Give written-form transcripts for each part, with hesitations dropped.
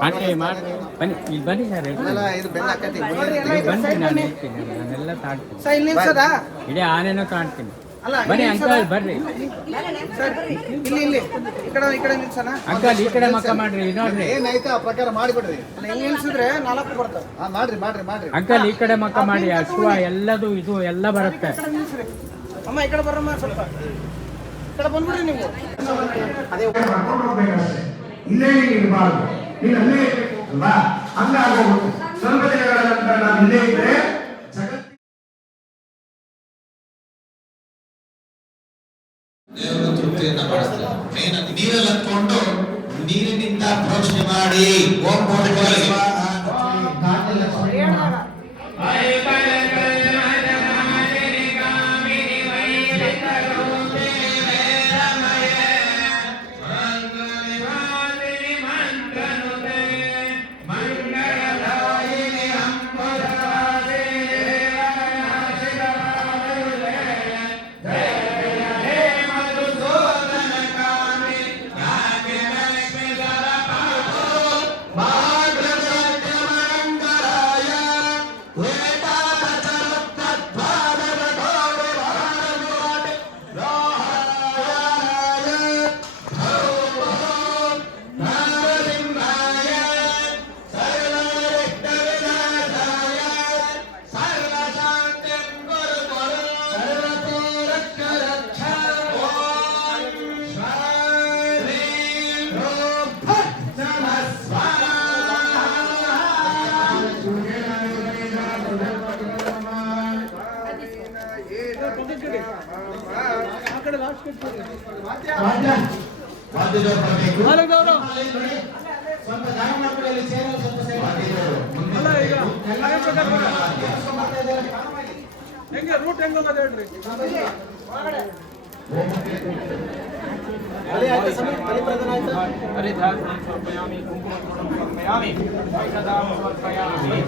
ಬನ್ನಿ ಇಲ್ಲಿ ಬನ್ನಿ ಸರ್ ನಾನು ಹೇಳ್ತೀನಿ ನಾನೆಲ್ಲ ತಾಡ್ತೀನಿ ಇಡೀ ಆನೆನೂ ತಾಡ್ತೀನಿ ಬನ್ನಿ ಅಂಕಲ್ ಬರ್ರಿ ಅಂಕಲ್ ಈ ಕಡೆ ಮಕ್ಕ ಮಾಡ್ರಿ ನೋಡ್ರಿ ಪ್ರಕಾರ ಮಾಡಿಬಿಡ್ರಿ ಅಂಕಲ್ ಈ ಕಡೆ ಮಕ್ಕ ಮಾಡಿ ಅಶ್ವ ಎಲ್ಲದು ಇದು ಎಲ್ಲ ಬರುತ್ತೆ ಅಮ್ಮ ಈ ಕಡೆ ಬರಮ್ಮ ಸ್ವಲ್ಪ ಈ ಕಡೆ ಬಂದ್ಬಿಡ್ರಿ ನೀವು ಅದೇ ಇಲ್ಲೇ ಇರಬಾರ್ದು ನೀನು ಅಲ್ಲೇ ಅಲ್ವಾ ಹಂಗಾಗೋಗುತ್ತೆ ಸ್ವಲ್ಪ ದಿನಗಳ ನಂತರ ನಾವು ಇಲ್ಲೇ ಇದ್ರೆ ದೇವರ ತೃಪ್ತಿಯನ್ನ ಪಡಿಸ್ತಾರೆ. ನೀರೆಲ್ಲ ಕೊಂಡು ನೀರಿನಿಂದ ಪ್ರೋಕ್ಷಣೆ ಮಾಡಿ ಓಂ ಹೆಂಗೆ ರೂಟ್ ಹೆಂಗ ಹೇಳ್ರಿ ಸಮರ್ಪಯಾಮಿ ಕುಂಕುಮ ಸಮರ್ಪಯಾಮಿ ಸಮರ್ಪಯಾಮಿ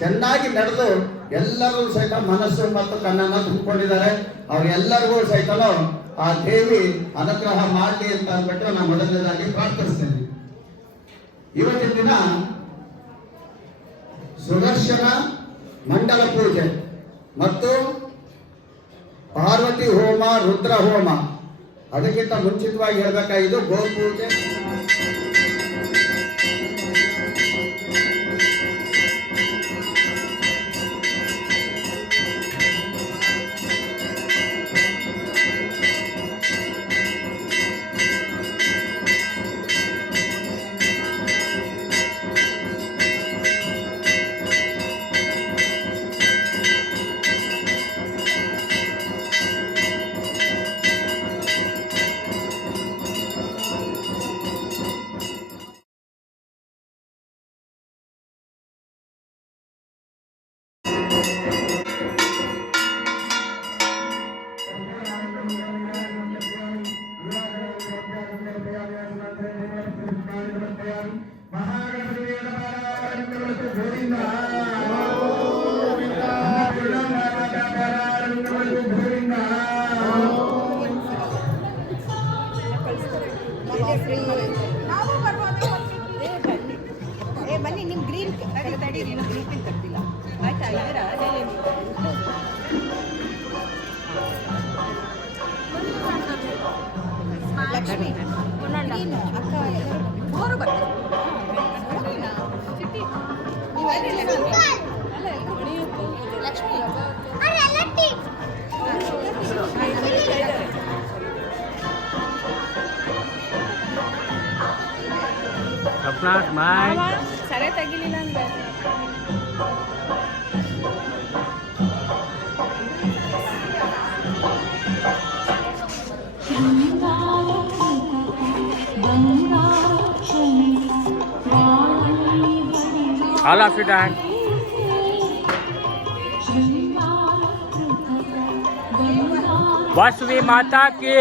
ಚೆನ್ನಾಗಿ ನಡೆದು ಎಲ್ಲರೂ ಸಹಿತ ಮನಸ್ಸು ಮತ್ತು ಕಣ್ಣನ್ನು ತುಂಬಿಕೊಂಡಿದ್ದಾರೆ. ಅವ್ರೆಲ್ಲರಿಗೂ ಸಹಿತನು ಆ ದೇವಿ ಅನುಗ್ರಹ ಮಾಡಲಿ ಅಂತ ಅಂದ್ಬಿಟ್ಟು ನಾನು ಮೊದಲನೇದಾಗಿ ಪ್ರಾರ್ಥಿಸ್ತೇನೆ. ಇವತ್ತಿನ ದಿನ ಸುದರ್ಶನ ಮಂಡಲ ಪೂಜೆ ಮತ್ತು ಪಾರ್ವತಿ ಹೋಮ, ರುದ್ರ ಹೋಮ. ಅದಕ್ಕಿಂತ ಮುಂಚಿತವಾಗಿ ಹೇಳ್ಬೇಕಾಗಿದ್ದು ಗೋಪೂಜೆ. ಬನ್ನಿ ನಿಮ್ ಗ್ರೀನ್ ತಡಿ ನೀನು ಗ್ರೀನ್ ಪಿನ್ ತಪ್ಪಿಲ್ಲ ಆಯ್ತಾ ಇದೀರಾ ಲಕ್ಷ್ಮಿ ಗ್ರೀನ್ ಅಕ್ಕ ಮೂರು ಬರ್ತಾರೆ ಲಕ್ಷ್ಮಿ अपना माय ಸರಿ ತೆಗಿಲಿಲ್ಲ ಅಂದ್ರೆ all of you dance. Vasavi माता की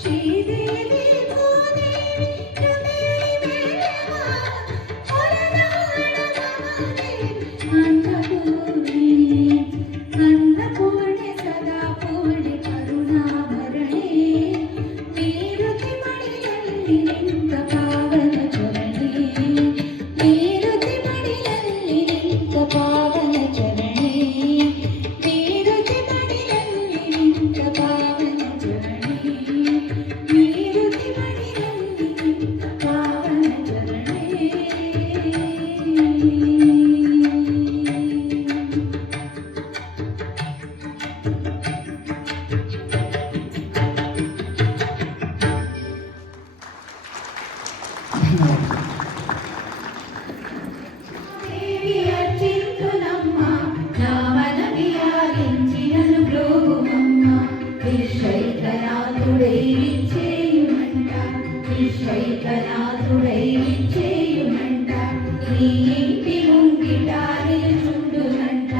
ಶ್ರೀದೇವಿ ಭೂದೇವಿ విశ్వైకనాథుడై విచ్చేయుమంట విశ్వైకనాథుడై విచ్చేయుమంట నీ ఇంటి ముంగిట నిలుచుండునంట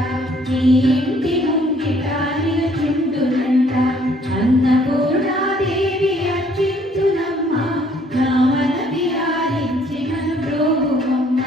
నీ ఇంటి ముంగిట నిలుచుండునంట అన్నపూర్ణాదేవి అర్చించునమ్మ నా మనవి ఆలించి నన్ను బ్రోవుమమ్మ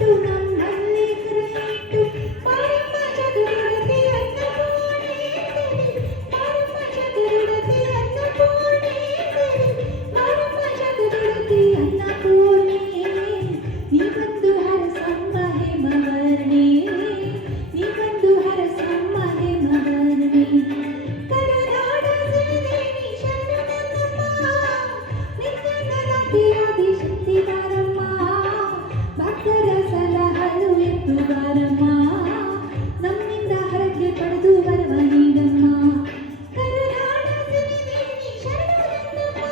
ನಮ್ಮಲ್ಲಿ ಕರೆಯಿಟ್ಟು ಮಾರಮ್ಮ ಚತುರತೆ ಅನ್ನಪೂರ್ಣೇಶ್ವರಿ ಮಾರಮ್ಮ ಚತುರತೆ ಅನ್ನಪೂರ್ಣೇಶ್ವರಿ ಮಾರಮ್ಮ ಚತುರತೆ ಅನ್ನಪೂರ್ಣೆ ನೀ ಬಂದು ಹರಸಮ್ಮ ಹೇಮವರ್ಣೆ ನೀ ಬಂದು ಹರಸಮ್ಮ ಹೇಮವರ್ಣೆ ಕರುನಾಡ ಸಿರಿದೇವಿ ಶರಣಮ್ಮ ನಿತ್ಯನರಾತ್ರಿಯಾದಿ ಶಕ್ತಿ ಬಾರಮ್ಮ ಭಕ್ತರ ಸಲಹಲು ಎತ್ತು ಬಾರಮ್ಮ ನಮ್ಮಿಂದ ಹರಕೆ ಪಡೆದು ಬರವ ನೀಡಮ್ಮ ಕರುನಾಡ ಸಿರಿದೇವಿ ಶರಣಮ್ಮ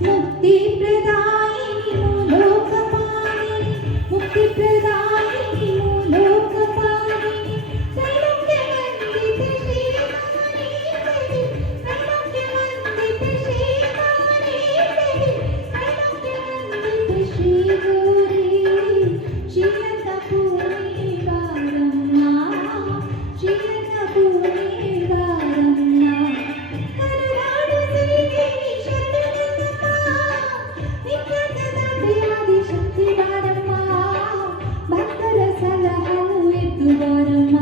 ಮುಕ್ತಿ ಪ್ರದಾಯಿನಿ ಲೋಕಪಾಲಿನಿ ಮುಕ್ತಿ ಪ್ರದಾಯಿನಿ ಲೋಕಪಾಲಿನಿ ತ್ರೈಲೋಕ್ಯ ವಂದಿತೆ ಶ್ರೀಮಾನೇಶ್ವರಿ ತ್ರೈಲೋಕ್ಯ ವಂದಿತೆ ಶ್ರೀಮಾನೇಶ್ವರಿ ತ್ರೈಲೋಕ್ಯ ವಂದಿತೆ ಶ್ರೀ ಗೌರಿ ಶ್ರೀಯನ್ನಪೂರ್ಣೆ ಬಾರಮ್ಮ ಶ್ರೀಯನ್ನಪೂರ್ಣೆ ಬಾರಮ್ಮ ಕರುನಾಡ ಸಿರಿದೇವಿ ಶರಣಮ್ಮ ನಿತ್ಯನರಾತ್ರಿಯಾದಿ ಶಕ್ತಿ ಬಾರಮ್ಮ ಭಕ್ತರ ಸಲಹಲು ಎದ್ದು ಬಾರಮ್ಮ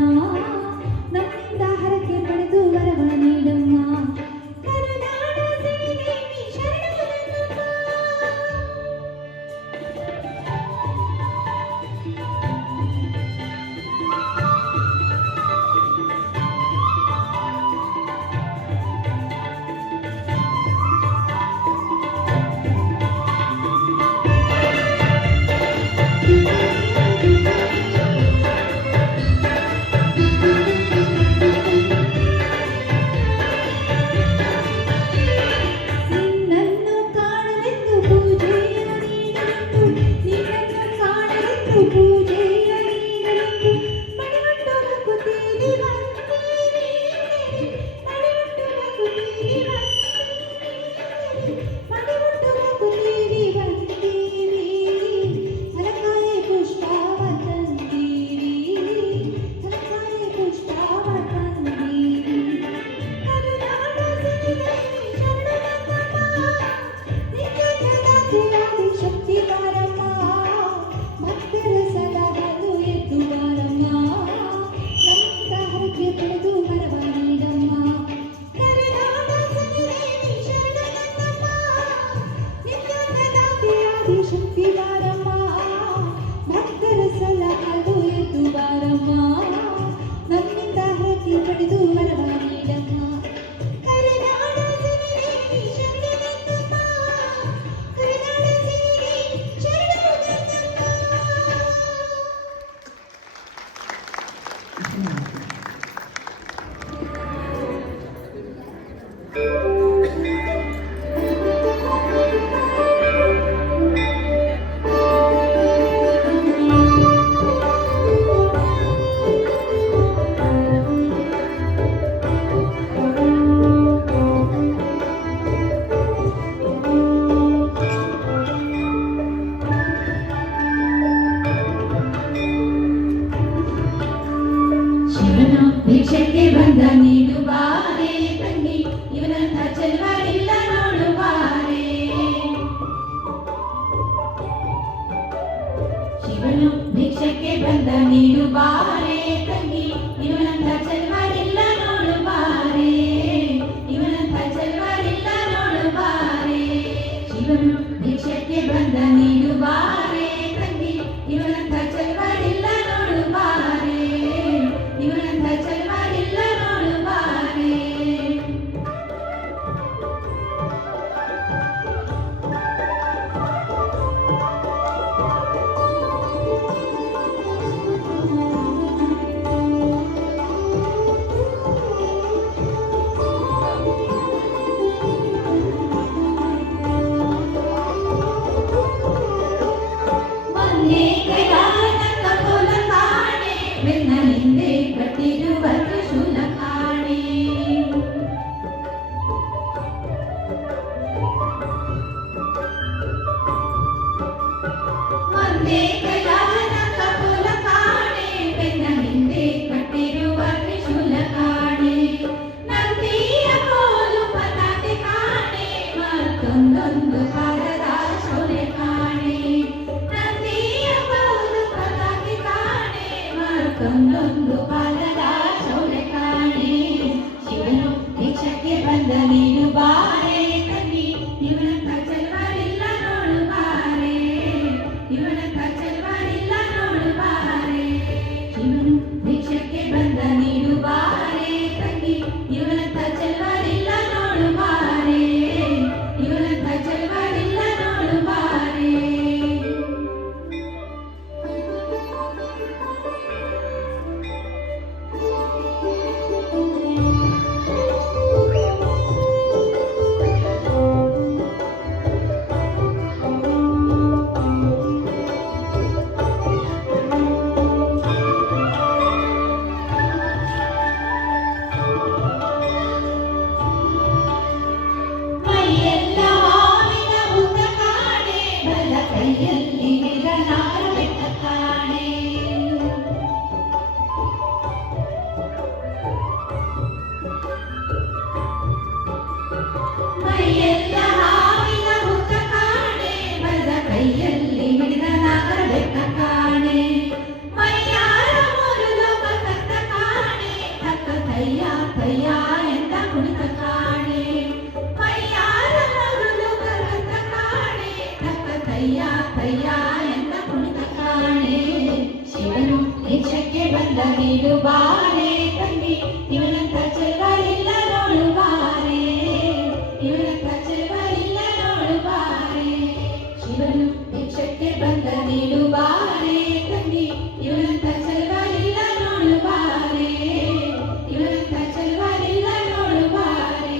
ನಮ್ಮಿಂದ ಹರಕೆ ಪಡೆದು ವರವ ನೀಡಮ್ಮ ಕರುನಾಡ ಸಿರಿದೇವಿ ಶರಣಮ್ಮ ನಿನ್ನನ್ನು ಕಾಣಲೆಂದು ಪೂಜೆಯ ನೀಡಲೆಂದು ನಿನ್ನನ್ನು ಕಾಣಲೆಂದು ಪೂಜೆಯ ನೀಡಲೆಂದು ಮಡಿಮಟ್ಟು ಹಕ್ಕುತ್ತೀರಿ ಬಂದೀರಿ ಮಡಿಮಟ್ಟು ಹಕ್ಕುತ್ತೀರಿ ಮಡಿಮಟ್ಟು ಹಕ್ಕುತ್ತೀರಿ ಬಂದೀರಿ ತಲಕಾಯಿ ಪುಷ್ಪವ ತಂದೀರಿ ತಲಕಾಯಿ ಪುಷ್ಪವ ತಂದೀರಿ ಕರುನಾಡ ಸಿರಿದೇವಿ ಶರಣಮ್ಮ ನಿತ್ಯನರಾತ್ರಿಯಾದಿ ಶಕ್ತಿ ಬಾರಮ್ಮ ಭಕ್ತರ ಸಲಹಲು ಎದ್ದು ಬಾರಮ್ಮ ನಮ್ಮಿಂದ ಹರಕೆ ಪಡೆದು ವರವ ನೀಡಮ್ಮ ಕರುನಾಡ ಸಿರಿದೇವಿ ಶರಣಮ್ಮ ನಿತ್ಯನರಾತ್ರಿಯಾದಿ ಶಕ್ತಿ ಬಾರಮ್ಮ ಭಕ್ತರ ಸಲಹಲು ಎದ್ದು ಬಾರಮ್ಮ ನಮ್ಮಿಂದ ಹರಕೆ ಪಡೆದು ವರವ ನೀಡಮ್ಮ ಕರುನಾಡ ಸಿರಿದೇವಿ ಶರಣಮ್ಮ ಕರುನಾಡ ಸಿರಿದೇವಿ ಶರಣಮ್ಮ ಶಿವನ ಭಿಕ್ಷಕ್ಕೆ ಬಂದ ನೀಡು ಬಾರೆ ತಂಗಿ ಇವನಂತ ಚೆಲ್ವರಿಲ್ಲ ನೋಡು ಬಾರೆ ಶಿವನ ಭಿಕ್ಷಕ್ಕೆ ಬಂದ ನೀಡು ಬಾರೆ ತಂಗಿ ಇವನಂತ ಚೆಲ್ವರಿಲ್ಲ ನೋಡು ಬಾರೆ ಇವನಂತ ಚೆಲ್ವರಿಲ್ಲ ನೋಡು ಬಾರೆ ಶಿವನು ಭಿಕ್ಷಕ್ಕೆ ಬಂದ ನೀಡು ಬಾರೆ ತಂಗಿ ಇವನಂತ ಚೆಲ್ವರಿಲ್ಲ ನೋಡು ಬಾರೆ ಇವನಂತ ಚೆಲ್ವರಿಲ್ಲ ನೋಡು ಬಾರೆ ಮುಂದೆ ಕೈಲಾದ ಕಪೋಲ ಕಾಣೆ, ಬೆನ್ನ ಹಿಂದೆ ಕಟ್ಟಿರುವ ತ್ರಿಶೂಲ ಕಾಣೆ, ನಂದಿಯ ಕೋಲು ಪತಾಕೆ ಕಾಣೆ, ಮತ್ತೊಂದೊಂದು ಪಾದದ ಶೌರ್ಯ ಕಾಣೆ, ನಂದಿಯ ಕೋಲು ಪತಾಕೆ ಕಾಣೆ, ಮತ್ತೊಂದೊಂದು ಪಾದದ ಶೌರ್ಯ ಕಾಣೆ. ಶಿವನು ಭಿಕ್ಷಕ್ಕೆ ಬಂದ ನೀನು ಬಾರೆ ತಂಗಿ, ಇವನಂತ ಚೆಲುವರಿಲ್ಲ ನೋಡು ಬಾರೆ, ಇವನಂತ ಚೆಲುವರಿಲ್ಲ ನೋಡು ಬಾರೆ. ಶಿವನು ಭಿಕ್ಷಕ್ಕೆ ಬಂದ ನೀನು ಬಾರೆ ತಂಗಿ, ಇವನಂತ ಚೆಲುವರಿಲ್ಲ ನೋಡು ಬಾರೆ, ಇವನಂತ ಚೆಲುವರಿಲ್ಲ ನೋಡು ಬಾರೆ. ಮೈಯೆಲ್ಲ ಹಾವಿನ ಉದ್ದ ಕಾಣೆ, ಬಲ ಕೈಯಲ್ಲಿ ಗಿಡನಾರ ಬೆಟ್ಟ ಕಾಣೆ, ಮೈಯೆಲ್ಲ ಹಾವಿನ ಉದ್ದ ಕಾಣೆ, ಬಲ ಕೈಯಲ್ಲಿ ಹಿಡಿದ ನಾಗರ ಬೆಟ್ಟ ಕಾಣೆ, ಮೈಯಾರ ಮೂರು ಲೋಕ ಕತ್ತ ಕಾಣೆ, ತಕ್ಕ ತಯ್ಯ ತಯ್ಯ ಎಂದ ಕುಣಿತ ಕಾಣೆ, ಮೈಯಾರ ಮೂರು ಲೋಕ ಕತ್ತ ಕಾಣೆ, ತಕ್ಕ ತಯ್ಯ ತಯ್ಯ ಎಂದ ಕುಣಿತ ಕಾಣೆ. ಶಿವನು ಭಿಕ್ಷಕ್ಕೆ ಬಂದ ನೀಡು ಬಾರೆ ತಂಗಿ, ಇವನಂತ ಚೆಲುವರಿಲ್ಲ ನೋಡು ಬಾರೆ, ಇವನಂತ ಚೆಲುವರಿಲ್ಲ ನೋಡು ಬಾರೆ. ಶಿವನು ಭಿಕ್ಷಕ್ಕೆ ಬಂದ ನೀಡು ಬಾರೆ ತಂಗಿ, ಇವನಂತ ಚೆಲುವರಿಲ್ಲ ನೋಡು ಬಾರೆ, ಇವನಂತ ಚೆಲುವರಿಲ್ಲ ನೋಡು ಬಾರೆ.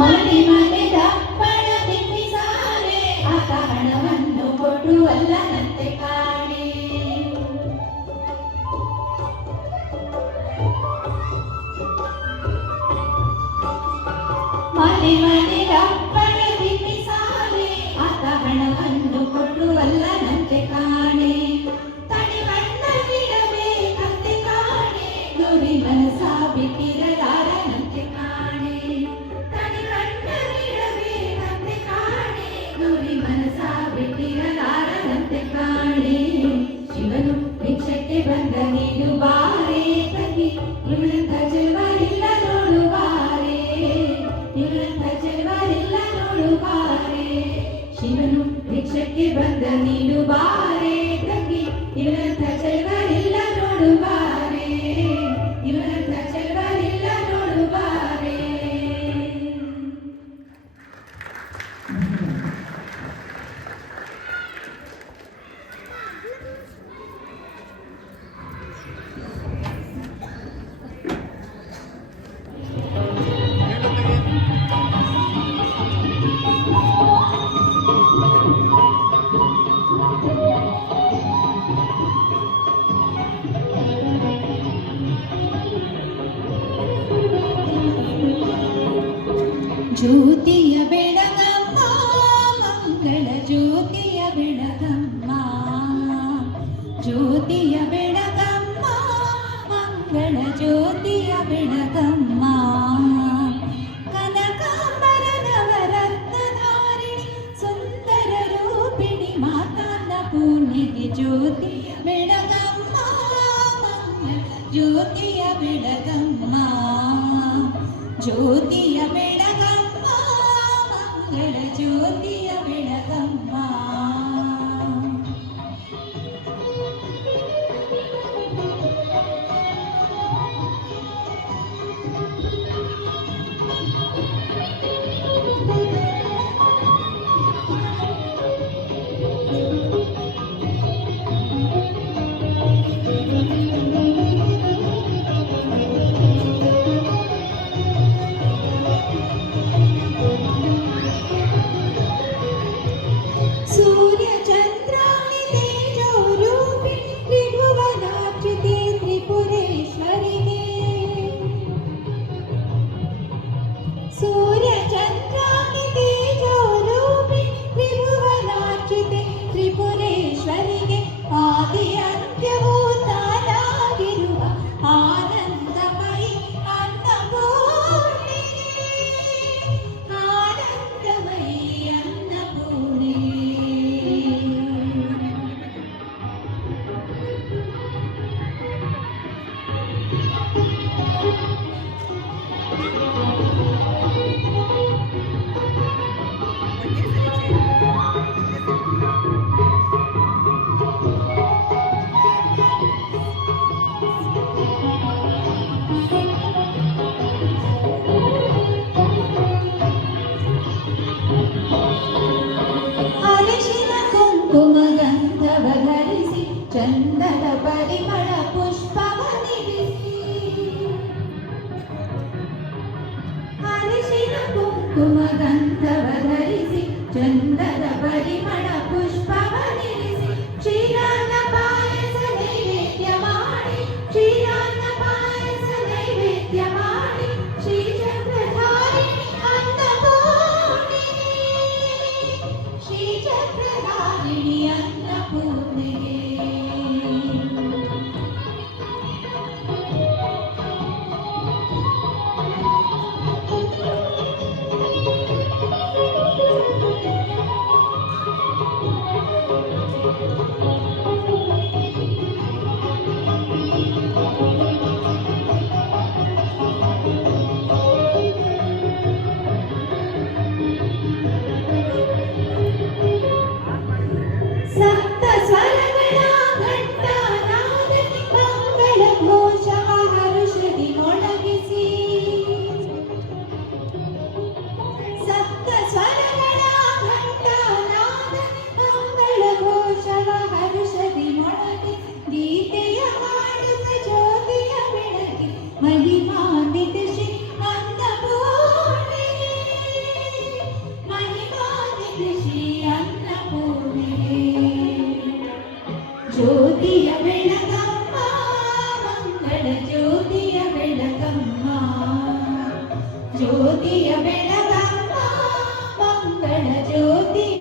ಮನೆ ಮನೆ ದಪ್ಪಣ ತಿನ್ನಿಸಾರೆ, ಆತ ಹಣವನ್ನು ಕೊಡುವಲ್ಲನಂತೆ ಕಾಣೆ, ಮನೆ ಮನೆ ದಪ್ಪಣ ತಿನ್ನಿಸಾರೆ, ಆತ ಹಣವನ್ನು ಕೊಡುವಲ್ಲನಂತೆ ಕಾಣೆ, ತಡಿ ಬಣ್ಣವಿಡಬೇಕಂತೆ ಕಾಣೆ, ಗುರಿ ಮನಸ ಬಿಟ್ಟಿರಲಾರನಂತೆ ಕಾಣೆ, ತಡಿ ಬಣ್ಣವಿಡಬೇಕಂತೆ ಕಾಣೆ, ಗುರಿ ಮನಸ ಬಿಟ್ಟಿರಲಾರನಂತೆ ಕಾಣೆ. ಶಿವನು ಭಿಕ್ಷಕ್ಕೆ ಬಂದ ನೀಡು ಬಾರೆ ತಂಗಿ, ಇವನಂತ ಚೆಲುವರಿಲ್ಲ ನೋಡು ಬಾರೆ, ಇವನಂತ ಚೆಲುವರಿಲ್ಲ ನೋಡು ಬಾರೆ. ಶಿವನು ಭಿಕ್ಷಕ್ಕೆ ಬಂದ ನೀಡು ಬಾರೆ ತಂಗಿ, ಇವನಂತ ಚೆಲುವರಿಲ್ಲ ನೋಡು ಬಾರೆ, ಇವನಂತ ಚೆಲುವರಿಲ್ಲ ನೋಡು ಬಾರೆ. ಜ್ಯೋತಿಯ ಬೆಳಗಮ್ಮ, ಮಂಗಳ ಜ್ಯೋತಿಯ ಬೆಳಗಮ್ಮ, ಜ್ಯೋತಿಯ ಬೆಳಗಮ್ಮ, ಮಂಗಳ ಜ್ಯೋತಿಯ ಬೆಳಗಮ್ಮ, ಕನಕಾಂಬರನವರತ್ನಧಾರಿಣಿ ಸುಂದರ ರೂಪಿಣಿ ಮಾತಾನ ಪೂರ್ಣಿಗೆ ಜ್ಯೋತಿಯ ಬೆಳಗಮ್ಮ, ಮಂಗಳ ಜ್ಯೋತಿಯ ಬೆಳಗಮ್ಮ, ಜ್ಯೋತಿಯ ಬೆಳಗಮ್ಮ, ಮಂಗಳ ಜ್ಯೋತಿಯ ಬೆಳಗಮ್ಮ. ಕುಂಕುಮ ಗಂಧವ ಧರಿಸಿ ಚಂದದ ಪರಿಮಳ ಪುಷ್ಪವ